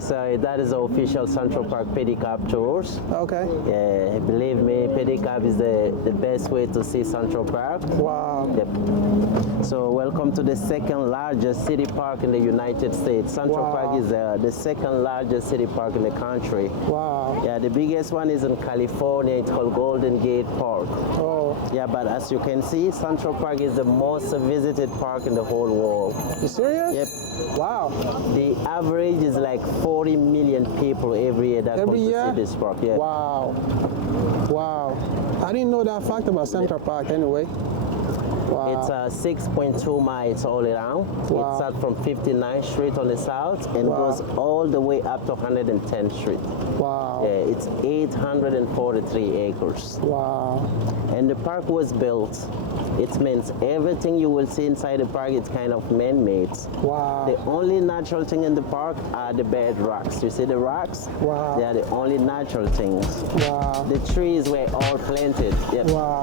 so that is the official Central Park pedicab tours. Okay. Yeah, believe me, pedicab is the best way to see Central Park. Wow. Yep. So welcome to the second largest city park in the United States. Central Wow. Park is the second largest city park in the country. Wow. Yeah, the biggest one is in California. It's called Golden Gate Park. Oh. Yeah, but as you can see, Central Park is the most visited park in the whole world. You serious? Yep. Wow. The average is like 40 million people every year that come to see this park. Yeah. Wow. Wow. I didn't know that fact about Central Park anyway. Wow. It's 6.2 miles all around. Wow. It starts from 59th Street on the south and goes all the way up to 110th Street. Wow. Yeah, it's 843 acres. Wow. And the park was built. It means everything you will see inside the park is kind of man-made. Wow. The only natural thing in the park are the bed rocks. You see the rocks? Wow. They are the only natural things. Wow. The trees were all planted. Yep. Wow.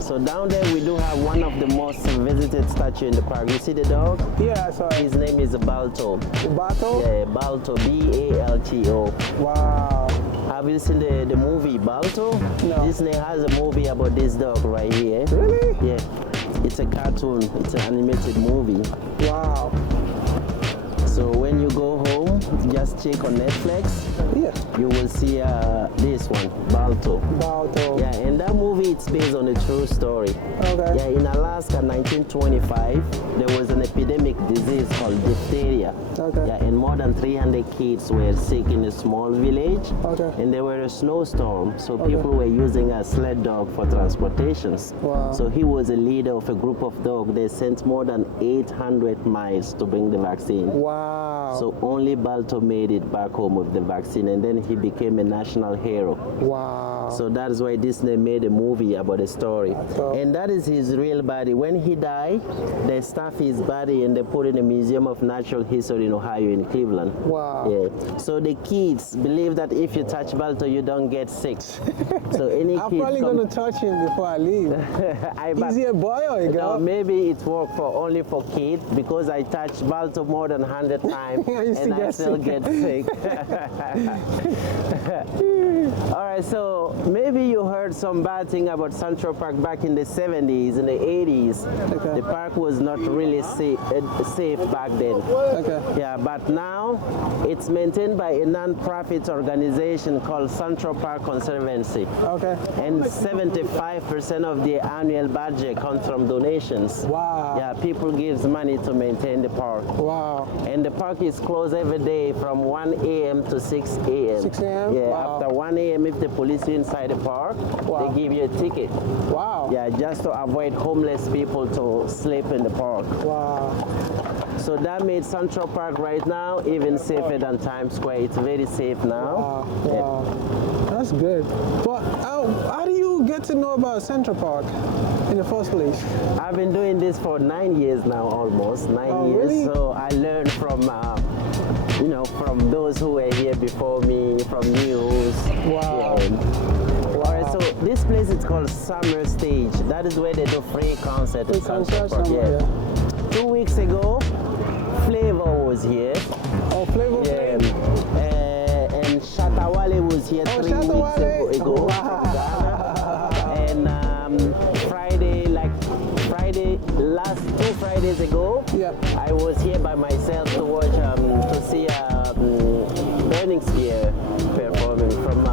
So down there we do have one of the most visited statues in the park. You see the dog? Yeah, I saw it. His name is Balto. Balto? Yeah, Balto, B-A-L-T-O. Wow. Have you seen the movie Balto? No. Disney has a movie about this dog right here. Really? Yeah. It's a cartoon. It's an animated movie. Wow. So when you go home, just check on Netflix. Yeah. You will see this one, Balto. Balto. Yeah, and that movie it's based on a true story. Okay. Yeah, in Alaska, 1925, there was an epidemic disease called diphtheria. Okay. Yeah, and more than 300 kids were sick in a small village. Okay. And there were a snowstorm, so people were using a sled dog for transportations. Wow. So he was a leader of a group of dogs. They sent more than 800 miles to bring the vaccine. Wow. So only Balto made it back home with the vaccine, and then he became a national hero. Wow. So that is why Disney made a movie about the story. And that is his real body. When he died, they stuffed his body and they put in the Museum of Natural History in Ohio in Cleveland. Wow. Yeah. So the kids believe that if you touch Balto, you don't get sick. So any I'm kid probably going to touch him before I leave. Is he a boy or a girl? No, maybe it worked for only for kids because I touched Balto more than 100 times and I still get sick. All right, so maybe you heard some bad thing about Central Park back in the 70s and the 80s. Okay. The park was not really safe back then. Okay. Yeah, but now it's maintained by a non-profit organization called Central Park Conservancy. Okay. And 75% of the annual budget comes from donations. Wow. Yeah, people gives money to maintain the park. Wow. And the park is closed every day from 1 a.m. to 6 a.m. 6 a.m.? Yeah, Wow. after 1 a.m. if the police are inside the park, Wow. they give you a ticket. Wow. Yeah, just to avoid homeless people to sleep in the park. Wow. So that made Central Park right now even safer than Times Square. It's very safe now. Wow. Yeah. Wow. That's good. But how do you get to know about Central Park in the first place? I've been doing this for 9 years now, almost 9 years. Really? So I learned from, you know, from those who were here before me, from news. Wow. Yeah. All right, so this place is called Summer Stage. That is where they do free concert in Central Park. Yeah. 2 weeks ago, Flavor was here. Oh, Flavor Yeah. Flav? And Shatawale was here 3 Shatawale? weeks ago. Wow. And last 2 Fridays ago, Yeah. I was here by myself to watch, to see Burning Spear performing from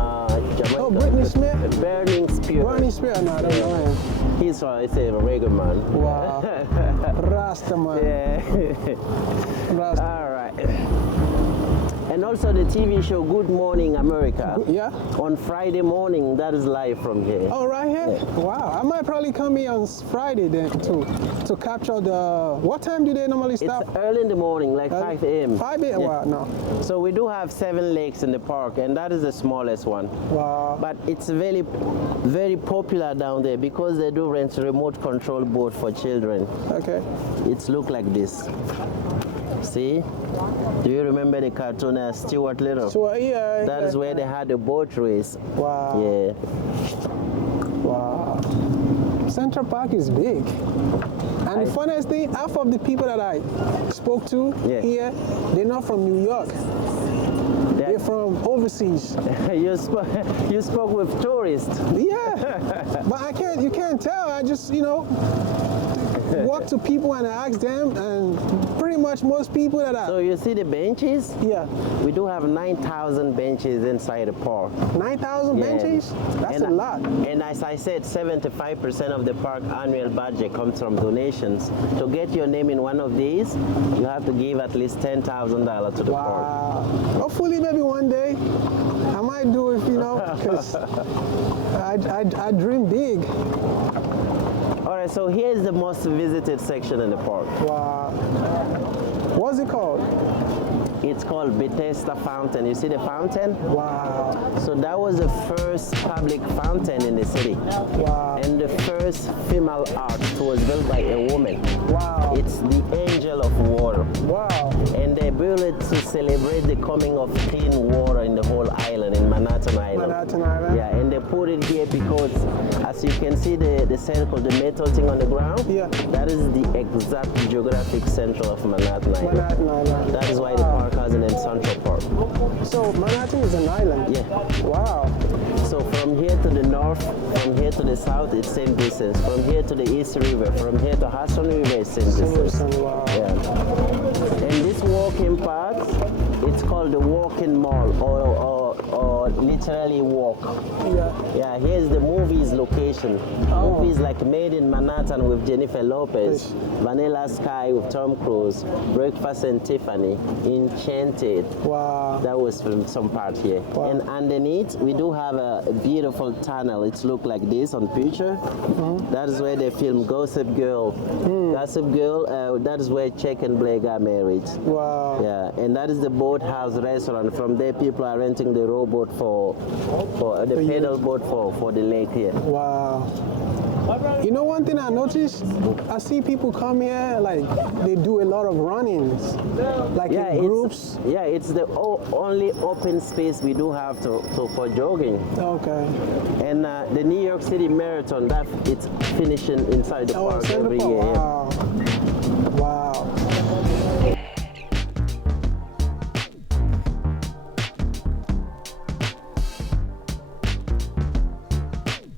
Jamaica. Oh, Britney Smith? Burning Spear. Bernie Spear? No, I don't know him. He's a reggae man. Wow. Rasta man. Yeah. Rasta. All right. And also the TV show Good Morning America. Yeah? On Friday morning, that is live from here. Oh, right here? Yeah. Wow. I might probably come here on Friday then to capture the... What time do they normally stop? It's early in the morning, like 5 a.m. 5 a.m.? Yeah. Wow, no. So we do have 7 lakes in the park, and that is the smallest one. Wow. But it's very, very popular down there because they do rent a remote control boat for children. Okay. It's look like this. See? Do you remember the cartoon Stuart Little? So, yeah. That is where they had a boat race. Wow. Yeah. Wow. Central Park is big. And the funniest thing, half of the people that I spoke to here, they're not from New York. from overseas. You spoke with tourists. Yeah, but you can't tell. I just, walk to people and ask them, and pretty much most people that So you see the benches? Yeah. We do have 9,000 benches inside the park. 9,000 Yeah. benches? That's And a lot. And as I said, 75% of the park annual budget comes from donations. To get your name in one of these, you have to give at least $10,000 to the park. Wow. Hopefully, maybe one day I might do it, because I dream big. All right, so here's the most visited section in the park. Wow. What's it called? It's called Bethesda Fountain. You see the fountain? Wow. So that was the first public fountain in the city. Wow. And the first female art was built by a woman. Wow. It's the angel of water. Wow. And they built it to celebrate the coming of clean water in the whole island, in Manhattan Island. Manhattan Island. Yeah, and they put it here because, as you can see the circle, the metal thing on the ground, Yeah. that is the exact geographic center of Manhattan Island. Manhattan Island. That is why the park has the name Central Park. So Manhattan is an island? Yeah. Wow. So from here to the north, from here to the south, it's same distance. From here to the East River, from here to Hudson River, it's same distance. Wow. Yeah. And this walking path, it's called the walking mall, or literally walk. Yeah. Yeah, here's the movies location. Oh. Movies like Made in Manhattan with Jennifer Lopez, Yes. Vanilla Sky with Tom Cruise, Breakfast and Tiffany, Enchanted. Wow. That was from some part here. Wow. And underneath, we do have a beautiful tunnel. It's look like this on picture. That is where they filmed Gossip Girl. Gossip Girl, that is where Chuck and Blair got married. Wow. Yeah, and that is the Boathouse restaurant. From there, people are renting the rowboat for the For pedal use. boat for the lake here. Wow. You know, one thing I noticed, I see people come here, like, they do a lot of run-ins, like in groups. It's the only open space we do have for jogging. Okay. And the New York City Marathon, it's finishing inside the park Central every Park. year. Wow. Wow.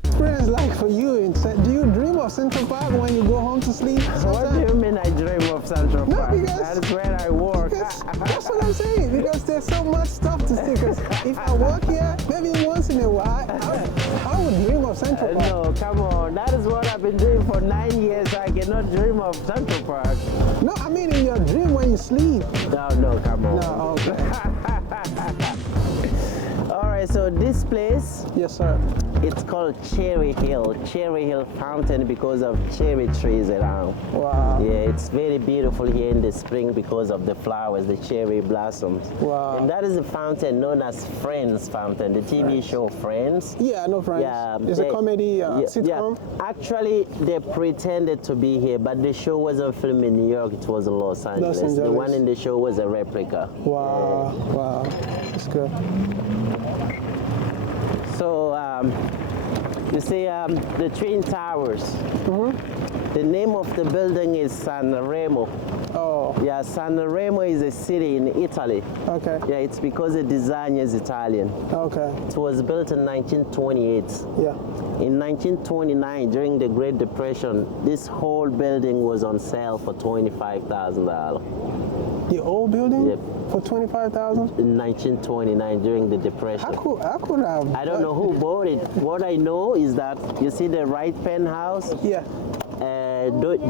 Experience like for you? Do you dream of Central Park when you go home to sleep? What do you mean I dream of Central No, Park? because- That is where I work. That's what I'm saying, because there's so much stuff to see. Because if I work here, maybe once in a while, I would dream of Central Park. No, come on. That is what I've been doing for 9 years. I cannot dream of Central Park. No, I mean in your dream when you sleep. No, come on. No, okay. All right, so this place, Yes, sir. it's called Cherry Hill Fountain because of cherry trees around. Wow. Yeah, it's very beautiful here in the spring because of the flowers, the cherry blossoms. Wow. And that is a fountain known as Friends Fountain, the TV show Friends. Yeah, I know, friends. Yeah, It's a comedy sitcom. Yeah. Actually, they pretended to be here, but the show wasn't filmed in New York, it was in Los Angeles. The Angeles. one in the show was a replica. Wow. Wow. That's good. So, you see the Twin Towers. The name of the building is San Remo. Oh, Yeah, San Remo is a city in Italy. okay. Yeah, it's because the design is Italian. Okay. It was built in 1928. Yeah. In 1929, during the Great Depression, this whole building was on sale for $25,000. The old building? Yep. For 25,000? In 1929, during the Depression. I could have. I don't know who bought it. What I know is that you see the right penthouse. Yeah.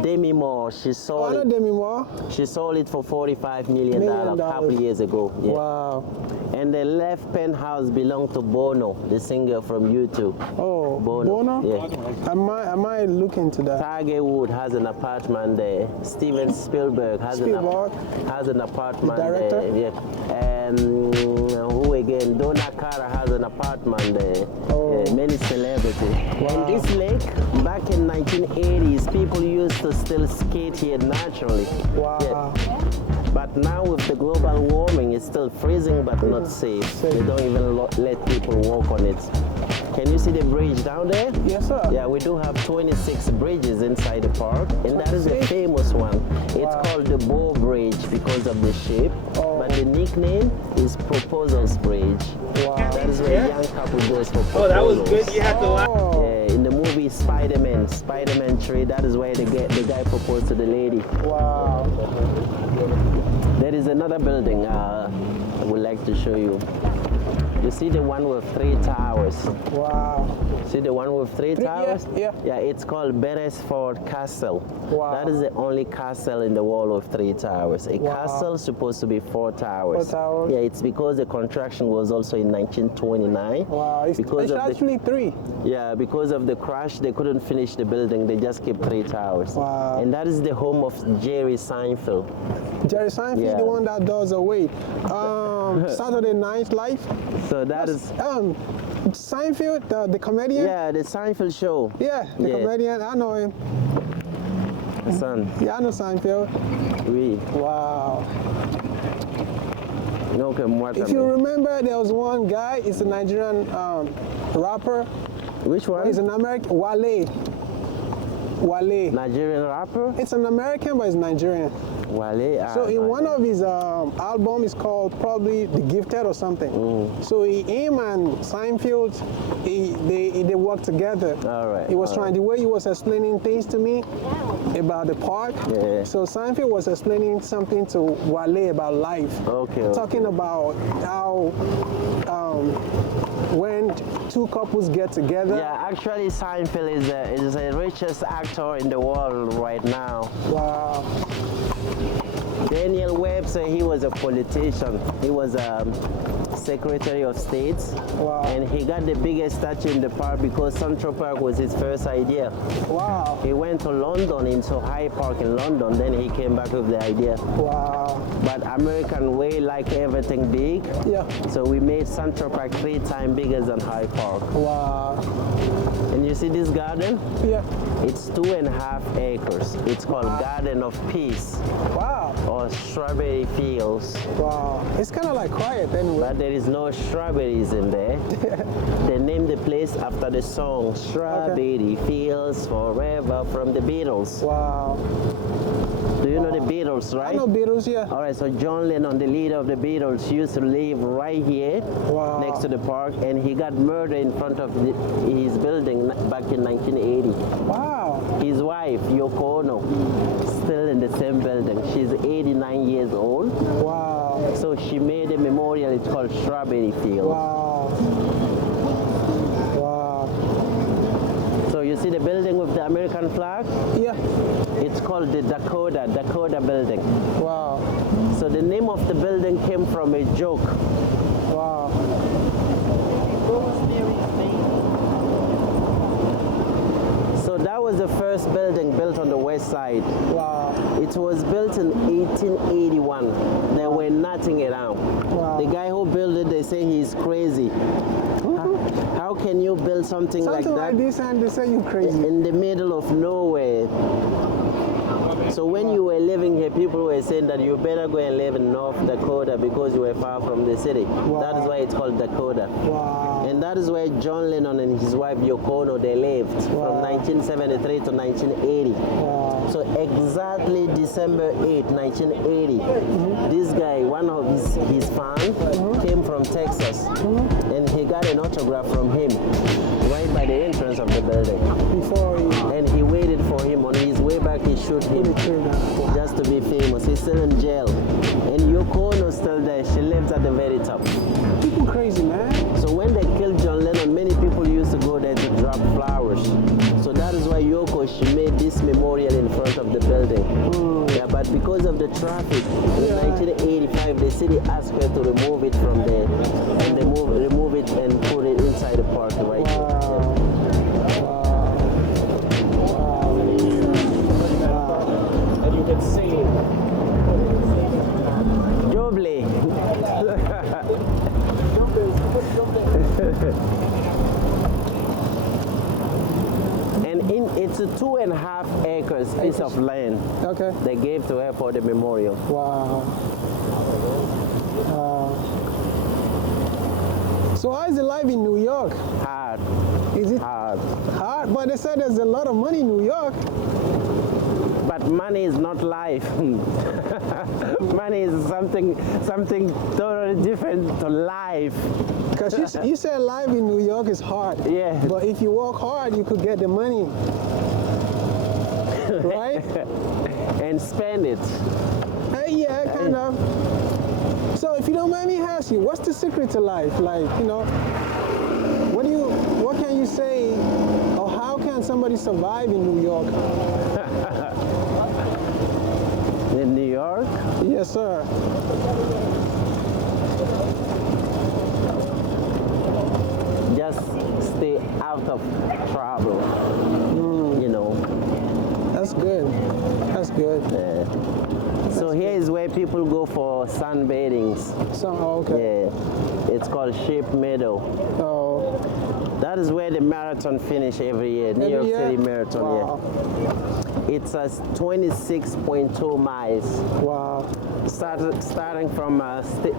Demi Moore, she Oh, I sold know it. Demi Moore. She sold it for $45 million $45 a couple years ago. Yeah. Wow. And the left penthouse belonged to Bono, the singer from U2. Oh, Bono. Bono? Yeah. I might look into that. Tiger Woods has an apartment there. Steven Spielberg has an apartment director? there. Yeah. And who again? Donna Cara has an apartment there. Oh. Yeah, many celebrities. Wow. And this lake, back in 1980s, people used to still skate here naturally. Wow. Yeah. But now with the global warming, it's still freezing but not safe. Safe. They don't even let people walk on it. Can you see the bridge down there? Yes, sir. Yeah, we do have 26 bridges inside the park, and that is the famous one. It's called the Bow Bridge because of the shape, but the nickname is Proposals Bridge. Wow. That is where a young couple goes for proposals. Oh, that was good. You had to laugh. Yeah, in the movie Spider-Man 3, that is where the guy proposed to the lady. Wow. There is another building I would like to show you. You see the one with 3 towers? Wow. See the one with 3 towers? Yeah. Yeah, it's called Beresford Castle. Wow. That is the only castle in the world with 3 towers. A castle is supposed to be 4 towers. 4 towers? Yeah, it's because the construction was also in 1929. Wow. It's actually 3. Yeah, because of the crash, they couldn't finish the building. They just kept 3 towers. Wow. And that is the home of Jerry Seinfeld. Jerry Seinfeld, Yeah. the one that does away. Saturday Night Live. So that is... Seinfeld, the comedian. Yeah, the Seinfeld show. Yeah, the comedian. I know him. Son. Yeah, I know Seinfeld. Oui. Wow. No, If you remember, there was one guy. It's a Nigerian rapper. Which one? He's an American. Wale. Nigerian rapper? It's an American, but it's Nigerian. Wale. So in one of his albums, it's called probably The Gifted or something. So him and Seinfeld, they work together. All right. He was the way he was explaining things to me about the park. Yeah. So Seinfeld was explaining something to Wale about life. Okay. Talking about how when 2 couples get together. Yeah, actually Seinfeld is the richest actor in the world right now. Wow. Daniel Webster, he was a politician. He was Secretary of State. Wow. And he got the biggest statue in the park because Central Park was his first idea. Wow. He went to London, into Hyde Park in London, then he came back with the idea. Wow. But American way like everything big. Yeah. So we made Central Park 3 times bigger than Hyde Park. Wow. And you see this garden? Yeah. It's 2.5 acres. It's called Garden of Peace. Wow. Or Strawberry Fields. Wow. It's kind of like quiet anyway. But there is no strawberries in there. They named the place after the song Strawberry Fields Forever from the Beatles. Wow. Do you know the Beatles, right? I know Beatles, yeah. All right, so John Lennon, the leader of the Beatles, used to live right here next to the park, and he got murdered in front of his building back in 1980. Wow. His wife, Yoko Ono, still in the same building. She's 89 years old. Wow. So she made a memorial. It's called Strawberry Fields. Wow. Wow. So you see the building with the American flag? Yeah. It's called the Dakota building. Wow. So the name of the building came from a joke. Wow. So that was the first building built on the west side. Wow. It was built in 1881. There were nothing around. Wow. The guy who built it, they say he's crazy. How can you build something like that? Something like this and they say you're crazy. In the middle of nowhere. So when you were living here, people were saying that you better go and live in North Dakota because you were far from the city. Wow. That is why it's called Dakota. Wow. And that is where John Lennon and his wife Yoko Ono, they lived from 1973 to 1980. Wow. So exactly December 8, 1980, this guy, one of his fans, came from Texas, and he got an autograph from him right by the entrance of the building. And he waited for him. On his way back, he shoot him just to be famous. He's still in jail. And Yoko Ono is still there. She lives at the very top. People crazy, man. So when they killed John Lennon, many people used to go there to drop flowers. So that is why Yoko, she made this memorial in front of the building. Yeah, but because of the traffic, in 1985, the city asked her to remove it from there. And they remove it and put it inside the park right here. And you can see. Jobley. And it's a 2.5 acres piece of land. Okay. They gave to her for the memorial. Wow. So how is the life in New York? Hard, Is it hard. hard? But they said there's a lot of money in New York. But money is not life. Money is something totally different to life. Because you said life in New York is hard. Yeah. But if you work hard, you could get the money. Right? And spend it. Yeah, kind of. So if you don't mind me asking, what's the secret to life? Like, you know, what can you say, or how can somebody survive in New York? In New York? Yes, sir. Just stay out of trouble. You know. That's good. That's good. So here is where people go for sunbathings. So, okay. Yeah. It's called Sheep Meadow. Oh, That is where the marathon finish every year. New every York year? City Marathon, Wow. yeah. It's 26.2 miles. Wow. Starting from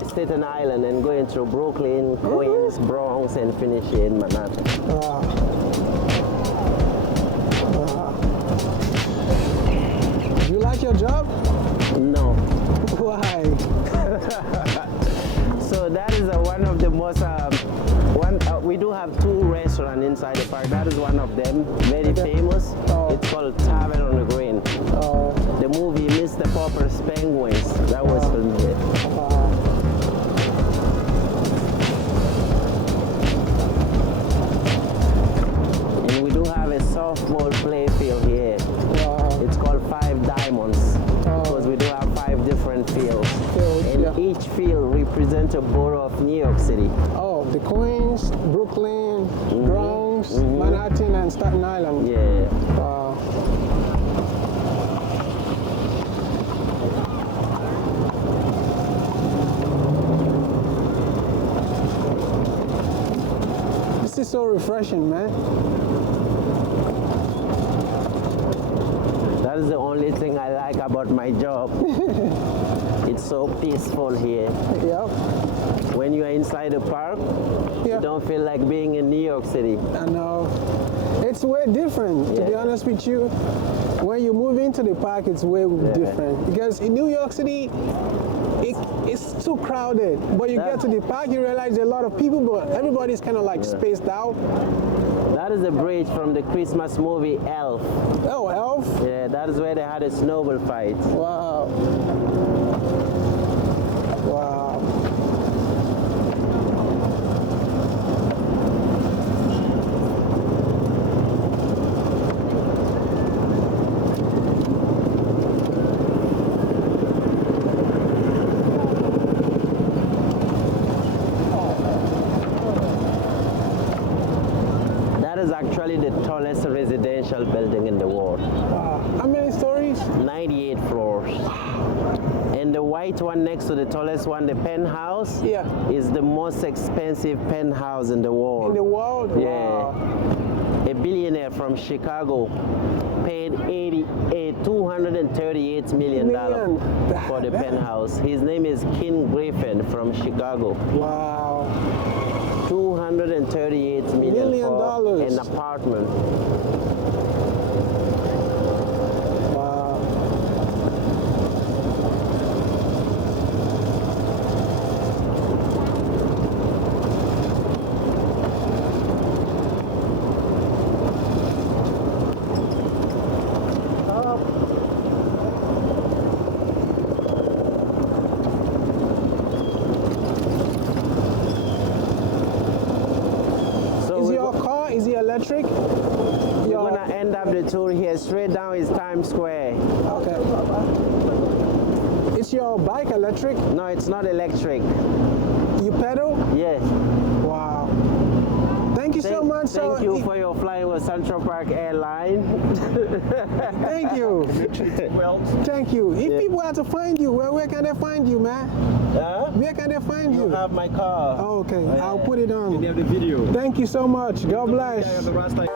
Staten Island and going through Brooklyn, Queens, Bronx, and finish here in Manhattan. Wow. Wow. Do you like your job? No. Why? So that is one of the most, we do have 2 restaurants inside the park. That is one of them, very famous. Oh. It's called Tavern on the Green. Oh, The movie Mr. Popper's Penguins, that was filmed there. wow. And we do have a softball play field here. Wow. It's called 5 Diamonds because we do have 5 different fields. Fields, And yeah. each field represents a borough of New York City. Oh, the Queens, Brooklyn, Bronx, Manhattan, and Staten Island. Yeah. Wow. This is so refreshing, man. That is the only thing I like about my job. It's so peaceful here. Yep. When you are inside the park, Yeah. you don't feel like being in New York City. I know. It's way different, to be Yeah. honest with you. When you move into the park, it's way different. Because in New York City, it's too crowded. But you get to the park, you realize there are a lot of people, but everybody's kind of like spaced out. That is a bridge from the Christmas movie Elf. Oh, Elf? Yeah, that is where they had a snowball fight. Wow. Wow. That is actually the tallest residential building in the world. Wow. How many stories? 98 floors. And the white one next to the tallest one, the penthouse, Yeah. is the most expensive penthouse in the world. In the world? Yeah. Wow. A billionaire from Chicago paid $238 million Million. for the penthouse. His name is Ken Griffin from Chicago. Wow. $238 million Million for dollars. an apartment. Wow. So Is we're your car, is it electric? we're gonna end up the tour here. Straight down is Times Square. Okay. Is your bike electric? No, it's not electric. You pedal? Yeah. Wow. Thank you so much. Thank you for your flying with Central Park Airline. Thank you. Well, Thank you. If people have to find you, where can they find you, man? Where can they find you? You have my car. Oh, okay. I'll put it you on. have the video. Thank you so much. God bless. Guy on the Rasta.